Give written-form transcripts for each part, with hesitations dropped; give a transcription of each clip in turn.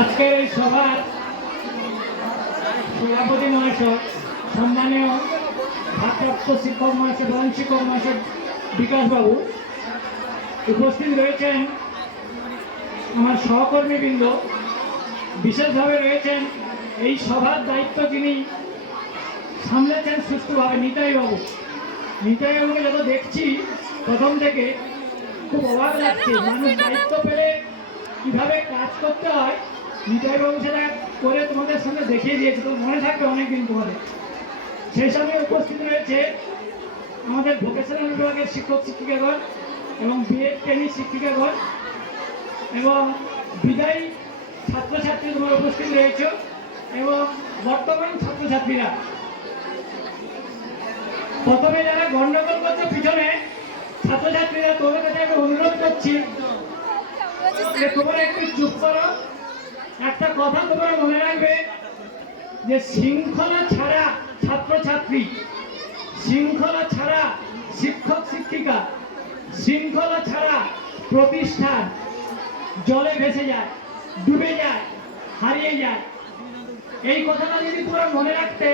আজকের এই সভার সভাপতি মহাশয়, সম্মানীয় ভারপ্রাপ্ত শিক্ষক মহাশয়, প্রধান শিক্ষক মহাশয় বিকাশবাবু উপস্থিত রয়েছেন, আমার সহকর্মীবৃন্দ, বিশেষভাবে রয়েছেন এই সভার দায়িত্ব যিনি সামলেছেন সুষ্ঠুভাবে নিতাইবাবু। নিতাইবাবুকে যত দেখছি প্রথম থেকে খুব অবাক লাগছে। মানুষ দায়িত্ব পেলে কিভাবে কাজ করতে হয় নিতাইবাবু সেটা করে তোমাদের সঙ্গে দেখিয়ে দিয়েছে, তো মনে থাকবে অনেকদিন পরে। সেই সঙ্গে উপস্থিত রয়েছে আমাদের ভোকেশনাল বিভাগের শিক্ষক শিক্ষিকাগণ এবং বিএড ট্রেনিং শিক্ষিকাগণ এবং বিদায়ী ছাত্রছাত্রী তোমরা উপস্থিত রয়েছে এবং বর্তমান ছাত্রছাত্রীরা। প্রথমে যারা গন্ডগোল করছে পিছনে ছাত্রছাত্রীরা, তোমাদের কাছে আমি অনুরোধ করছি যে তোমরা একটু চুপ করো। একটা কথা তোমরা মনে রাখবে যে শৃঙ্খলা ছাড়া ছাত্রছাত্রী, শৃঙ্খলা ছাড়া শিক্ষক শিক্ষিকা, শৃঙ্খলা ছাড়া প্রতিষ্ঠান জলে ভেসে যায়, ডুবে যায়, হারিয়ে যায়। এই কথাটা যদি তোমরা মনে রাখতে,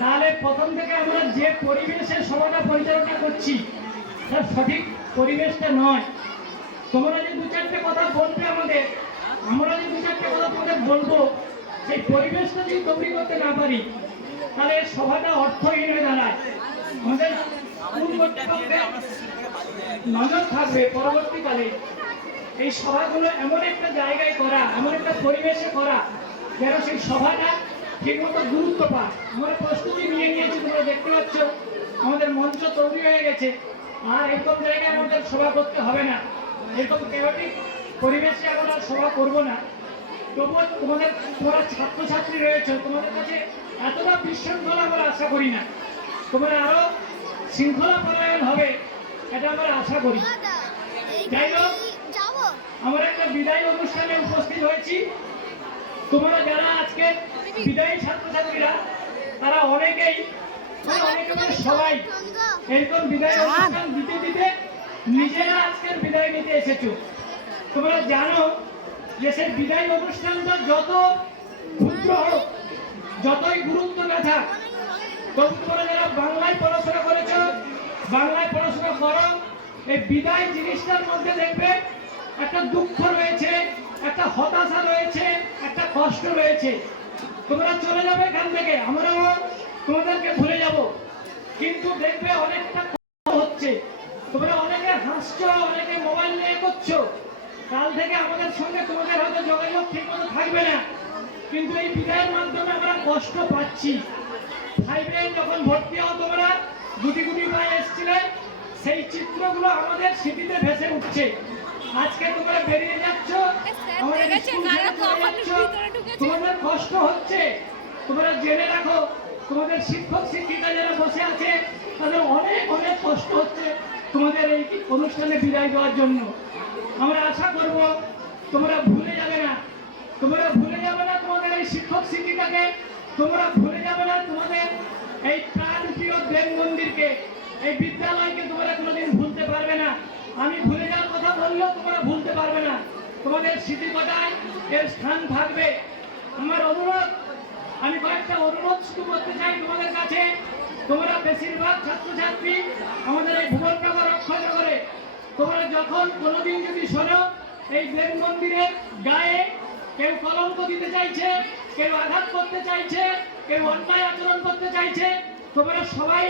তাহলে প্রথম থেকে আমরা যে পরিবেশের সভাটা পরিচালনা করছি তার সঠিক পরিবেশটা নয়। তোমরা যে দু চারটে কথা বলবে আমাদের, আমরা যে দু চারটে কথা তোমাদের বলবো, সেই পরিবেশটা যদি তৈরি করতে না পারি তাহলে সভাটা অর্থহীন হয়ে দাঁড়ায়। আমাদের নজর থাকবে পরবর্তীকালে এই সভাগুলো এমন একটা জায়গায় করা, এমন একটা পরিবেশে করা যেন সেই সভাটা ঠিকমতো গুরুত্ব পায়। আমরা প্রস্তুতি নিয়ে নিয়েছি, তোমরা দেখতে পাচ্ছ আমাদের মঞ্চ তৈরি হয়ে গেছে। আর এরকম জায়গায় আমাদের সভা করতে হবে না, এরকম কেওয়াটিক পরিবেশে এখন আর সভা করবো না। তবুও তোমরা ছাত্রছাত্রী রয়েছে, তোমাদের কাছে এতটা বিশৃঙ্খলা আমরা আশা করি না, তোমরা আরো শৃঙ্খলা পরায়ণ হবে এটা আমরা আশা করি। যাই হোক, আমরা একটা বিদায় অনুষ্ঠানে উপস্থিত হয়েছি। তোমরা যারা আজকে বিদায়ী ছাত্রছাত্রীরা তারা অনেকেই সবাই এরকম বিদায় অনুষ্ঠান দিতে দিতে নিজেরা আজকের বিদায় নিতে এসেছো। তোমরা জানো যে সেই বিদায় অনুষ্ঠানটা যত ক্ষুদ্র হোক, যতই গুরুত্ব না থাক, তোমরা যারা বাংলায় পড়াশোনা করেছো, বাংলায় পড়াশোনা করো, এই বিদায় জিনিসটার মধ্যে দেখবে একটা দুঃখ রয়েছে, একটা হতাশা রয়েছে, একটা কষ্ট রয়েছে। তোমরা চলে যাবে এখান থেকে, আমরাও তোমাদেরকে ভুলে যাব, কিন্তু দেখবে অনেকটা কষ্ট হচ্ছে। তোমরা অনেকে হাসছো, অনেকে মোবাইল নিয়ে করছো। কাল থেকে আমাদের সঙ্গে তোমাদের হয়তো যোগাযোগ ঠিক মতো থাকবে না, কিন্তু এই বিদায়ের মাধ্যমে আমরা কষ্ট পাচ্ছি। ফাইভে যখন ভর্তি হও তোমরা গুটি গুটি পায়ে এসেছিলে, সেই চিত্রগুলো আমাদের স্মৃতিতে ভেসে উঠছে। আজকে তোমরা বেরিয়ে যাচ্ছ, তোমাদের কষ্ট হচ্ছে। তোমরা জেনে রাখো, তোমাদের শিক্ষক শিক্ষিকা যারা বসে আছে তাদের অনেক অনেক কষ্ট হচ্ছে তোমাদের এই অনুষ্ঠানে বিদায় দেওয়ার জন্য। আমরা আশা করব তোমরা ভুলে যাবে না, তোমরা ভুলে যাবে না তোমাদের এই শিক্ষক শিক্ষিকাকে, তোমরা ভুলে যাবে না তোমাদের এই প্রাণপ্রিয় দেব মন্দিরকে, এই বিদ্যালয়কে তোমরা কোনোদিন ভুলতে পারবে না। আমি ভুলে যাওয়ার কথা বললেও তোমরা ভুলতে পারবে না, তোমাদের স্মৃতিকথায় এর স্থান থাকবে। আমার অনুরোধ, আমি কয়েকটা অনুরোধ শুরু করতে চাই তোমাদের কাছে। তোমরা বেশিরভাগ ছাত্রছাত্রী আমাদের এই ভুবননগর অক্ষয়নগরে, তোমরা যখন কোনোদিন যদি শোনো এই দেব মন্দিরের গায়ে কেউ কলঙ্ক দিতে চাইছে, কেউ আঘাত করতে চাইছে, কেউ অন্যায় আচরণ করতে চাইছে, তোমরা সবাই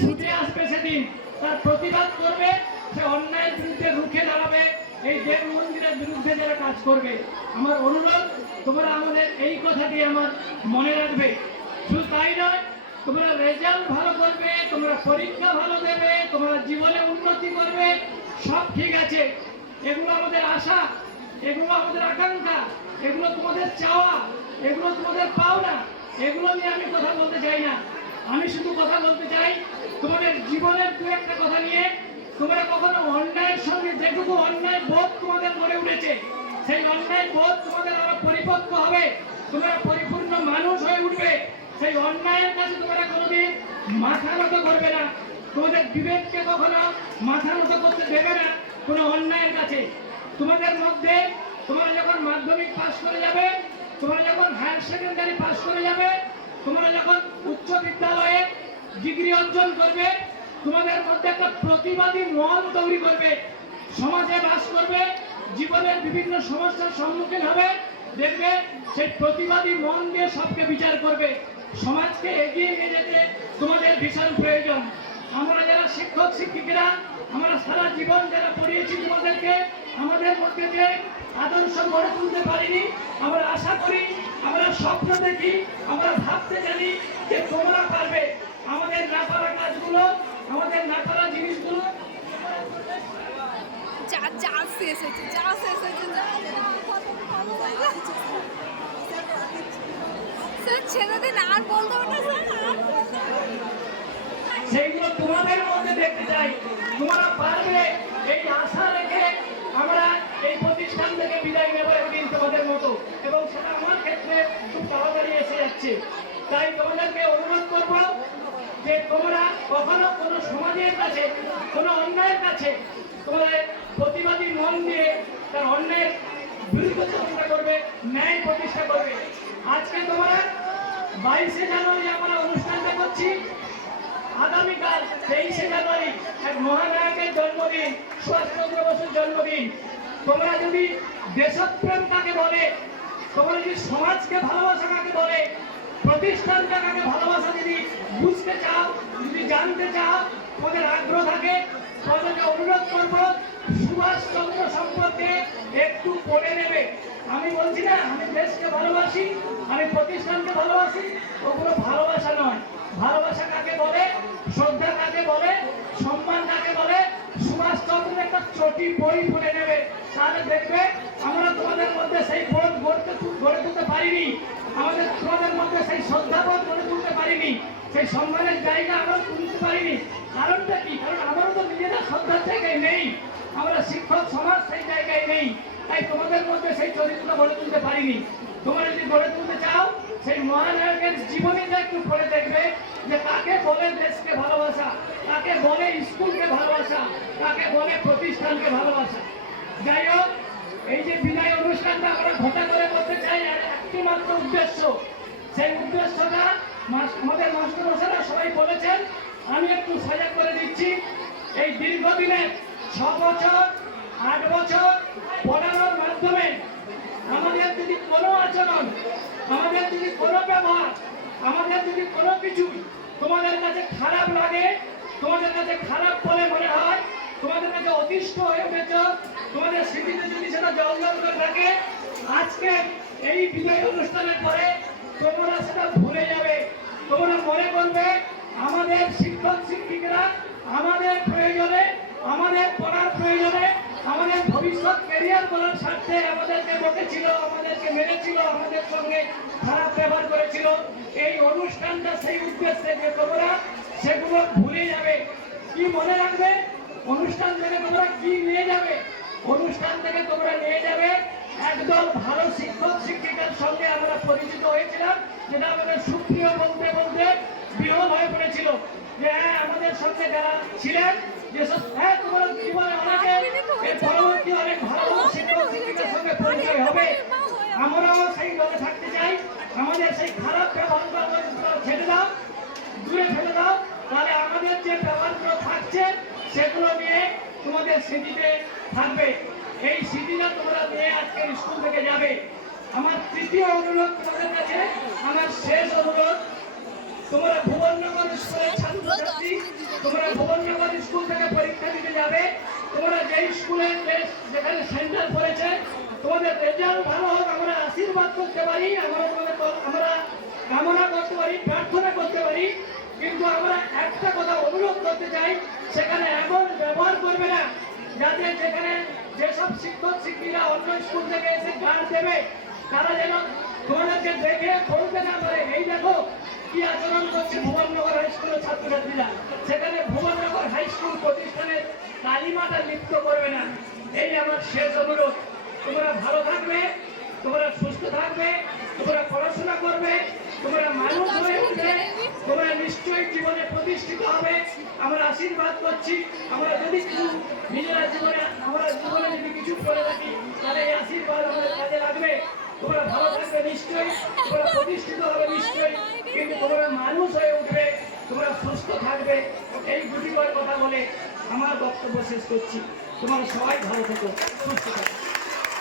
ছুটে আসবে সেদিন, তার প্রতিবাদ করবে, সে অন্যায়ের বিরুদ্ধে রুখে দাঁড়াবে, এই দেব মন্দিরের বিরুদ্ধে যারা কাজ করবে। আমার অনুরোধ, তোমরা আমাদের এই কথাটি আমার মনে রাখবে। শুধু তাই নয়, তোমরা রেজাল্ট ভালো করবে, তোমরা পরীক্ষা ভালো দেবে, তোমরা জীবনে উন্নতি করবে, সব ঠিক আছে। এগুলো আমাদের আশা, এগুলো আমাদের আকাঙ্ক্ষা, এগুলো তোমাদের চাওয়া, এগুলো তোমাদের পাওনা। এগুলো নিয়ে আমি কথা বলতে চাই না। আমি শুধু কথা বলতে চাই তোমাদের জীবনের দু একটা কথা নিয়ে। তোমরা কখনো অন্যায়ের সঙ্গে, যেটুকু অন্যায় বোধ তোমাদের মনে উঠেছে, সেই অন্যায় বোধ তোমাদের আরো পরিপক্ক হবে, তোমরা পরিপূর্ণ মানুষ হয়ে উঠবে। সেই অন্যায়ের কাছে তোমরা কোনোদিন মাথা নত করবে না, তোমাদের বিবেককে কখনো মাথা নত করতে দেবে না কোনো অন্যায়ের কাছে। তোমাদের মধ্যে তোমরা যখন মাধ্যমিক পাস করে যাবে, তোমরা যখন হায়ার সেকেন্ডারি পাস করে যাবে, তোমরা যখন উচ্চ বিদ্যালয়ে ডিগ্রি অর্জন করবে, তোমাদের মধ্যে একটা প্রতিবাদী মন তৈরি করবে, সমাজে বাস করবে, জীবনের বিভিন্ন সমস্যার সম্মুখীন হবে, দেখবে সেই প্রতিবাদী মন দিয়ে সবকে বিচার করবে। সমাজকে এগিয়ে নিয়ে যেতে তোমাদের ভীষণ প্রয়োজন। আমরা যারা শিক্ষক শিক্ষিকারা, আমরা সারা জীবন যারা পড়িয়েছি তোমাদেরকে, আমাদের মধ্যে যে আদর্শ গড়ে তুলতে পারিনি, আমরা আশা করি, আমরা স্বপ্ন দেখি, আমরা ভাবতে জানি যে তোমরা পারবে। আমাদের না পারা কাজগুলো, আমাদের না পারা জিনিসগুলো ছেলেদের আর বলতে হবে না স্যার, সেইগুলো তোমাদের মধ্যে দেখতে চাই। তোমরা পারবে, এই আশা রেখে আমরা এই প্রতিষ্ঠান থেকে বিদায় নেব একদিন তোমাদের মতো, এবং সেটা আমার ক্ষেত্রে খুব তাড়াতাড়ি এসে যাচ্ছে। তাই তোমাদেরকে অনুরোধ করব যে তোমরা কখনো কোনো সমাজের কাছে, কোনো অন্যায়ের কাছে তোমাদের প্রতিবাদী মন দিয়ে তার অন্যায়ের বিরুদ্ধে চেষ্টা করবে, ন্যায় প্রতিষ্ঠা করবে। আজকে তোমরা 22শে জানুয়ারি আমরা অনুষ্ঠানটা করছি। আগামীকাল 23শে জানুয়ারি এক মহানায়কের জন্মদিন, সুভাষচন্দ্র বসুর জন্মদিন। তোমরা যদি দেশপ্রেম কাকে বলে, তোমরা যদি সমাজকে ভালোবাসা কাকে বলে, প্রতিষ্ঠানটা কাকে ভালোবাসা যদি বুঝতে চাও, যদি জানতে চাও, তোমাদের আগ্রহ থাকে, তোমাদেরকে অনুরোধ করব সুভাষচন্দ্র সম্পর্কে একটু পড়ে নেবে। আমি বলছি না আমি দেশকে ভালোবাসি, আমি প্রতিষ্ঠানকে ভালোবাসি, ওগুলো ভালোবাসা নয়। ভালোবাসা কাকে বলে, শ্রদ্ধা কাকে বলে, সম্মান কাকে বলে, সুভাষচন্দ্রের একটা চটি বই পড়ে নেবে, তাহলে দেখবে আমরা তোমাদের মধ্যে সেই বোধ গড়ে তুলতে পারিনি, আমাদের তোমাদের মধ্যে সেই শ্রদ্ধাবোধ গড়ে তুলতে পারিনি, সেই সম্মানের জায়গা আমরা তুলতে পারিনি। কারণটা কি? কারণ আমারও তো নিজেরা শ্রদ্ধার জায়গায় নেই, আমরা শিক্ষক সমাজ সেই জায়গায় নেই, তাই তোমাদের মধ্যে সেই চরিত্র গড়ে তুলতে পারিনি। তোমরা যদি গড়ে তুলতে চাও, সেই মহানায়কের জীবনীটা একটু পড়ে দেখবে যে কাকে বলে দেশকে ভালোবাসা, কাকে বলে স্কুলকে ভালোবাসা, কাকে বলে প্রতিষ্ঠানকে ভালোবাসা। যাই হোক, এই যে বিদায় অনুষ্ঠানটা আমরা ঘটা করে করতে চাই, আর একটি মাত্র উদ্দেশ্য, সেই উদ্দেশ্যটা আমাদের মাস্টারমশাইরা সবাই বলেছেন, আমি একটু সজাগ করে দিচ্ছি। এই দীর্ঘদিনের 6 বছর 8 বছর পড়ানোর মাধ্যমে আমাদের যদি কোনো আচরণ, আমাদের যদি কোনো ব্যবহার, আমাদের যদি কোনো কিছু তোমাদের কাছে খারাপ লাগে, তোমাদের কাছে খারাপ বলে মনে হয়, তোমাদের কাছে অতিষ্ঠ হয়ে উঠেছ, তোমাদের স্মৃতিতে যদি সেটা জল জল করে থাকে, আজকে এই বিজয় অনুষ্ঠানের পরে তোমরা সেটা ভুলে যাবে। তোমরা মনে করবে আমাদের শিক্ষক শিক্ষিকারা আমাদের প্রয়োজনে, আমাদের পড়ার প্রয়োজনে, আমাদের ভবিষ্যৎ ক্যারিয়ার করার স্বার্থে আমাদেরকে বকেছিল, আমাদেরকে মেরেছিল, আমাদের সঙ্গে খারাপ ব্যবহার করেছিল। এই অনুষ্ঠানটা সেই উদ্দেশ্যে যে তোমরা সেগুলো ভুলে যাবে। কি মনে রাখবে? অনুষ্ঠান থেকে তোমরা কি নিয়ে যাবে? অনুষ্ঠান থেকে তোমরা নিয়ে যাবে একদল ভালো শিক্ষক শিক্ষিকার সঙ্গে আমরা পরিচিত হয়েছিলাম, যেটা আমাদের সুপ্রিয় বলতে বলতে বিহল হয়ে পড়েছিল। যে হ্যাঁ, আমাদের সঙ্গে যারা ছিলেন, যেসব হ্যাঁ তোমরা জীবনে অনেকে এর পরবর্তী অনেক ভালো ভালো শিক্ষক শিক্ষিকার সঙ্গে পরিচয় হবে। আমরাও সেই দলে থাকতে চাই। আমাদের সেই খারাপ ব্যবহার ছেড়ে দাও, দূরে ফেলে দাও, তাহলে আমাদের যে ব্যবহারগুলো থাকছে সেগুলো নিয়ে তোমাদের স্মৃতিতে থাকবে। এই স্মৃতিটা তোমরা নিয়ে আজকের স্কুল থেকে যাবে। আমার তৃতীয় অনুরোধ তোমাদের কাছে, আমার শেষ অনুরোধ, তোমরা ভুবননগর স্কুলের ছাত্রছাত্রী, তোমরা ভুবননগর স্কুল থেকে পরীক্ষা দিতে যাবে। তোমরা যেই স্কুলে যেখানে সেন্টার পড়েছে, তোমাদের রেজাল্ট ভালো হোক আমরা আশীর্বাদ করতে পারি, আমরা কামনা করতে পারি, প্রার্থনা করতে পারি, কিন্তু আমরা একটা কথা অনুরোধ করতে চাই, সেখানে এমন ব্যবহার করবে না যাতে যেখানে যেসব শিক্ষক শিক্ষিকা অন্য স্কুল থেকে এসে গান দেবে, তারা যেন তোমাদেরকে দেখে বলতে না পারে এই দেখো কি আচরণ করছে ভুবননগর হাই স্কুলের ছাত্রছাত্রীরা। সেখানে ভুবননগর হাই স্কুল প্রতিষ্ঠানের কালিমাটা লিপ্ত করবে না। এই আমার শেষ অনুরোধ। তোমরা ভালো থাকবে, তোমরা সুস্থ থাকবে, তোমরা পড়াশোনা করবে, তোমরা মানুষ হয়ে উঠবে, তোমরা নিশ্চয়ই জীবনে প্রতিষ্ঠিত হবে। আমরা আশীর্বাদ করছি। আমরা যদি কিছু নিজেরা জীবনে, আমরা জীবনে যদি কিছু করে থাকি, তাহলে এই আশীর্বাদ আমাদের কাজে লাগবে। তোমরা ভালো থাকবে নিশ্চয়ই, তোমরা প্রতিষ্ঠিত হবে নিশ্চয়ই, কিন্তু তোমরা মানুষ হয়ে উঠবে, তোমরা সুস্থ থাকবে। এই দুটি কথা বলে আমার বক্তব্য শেষ করছি। তোমরা সবাই ভালো থেকো, সুস্থ থাকো।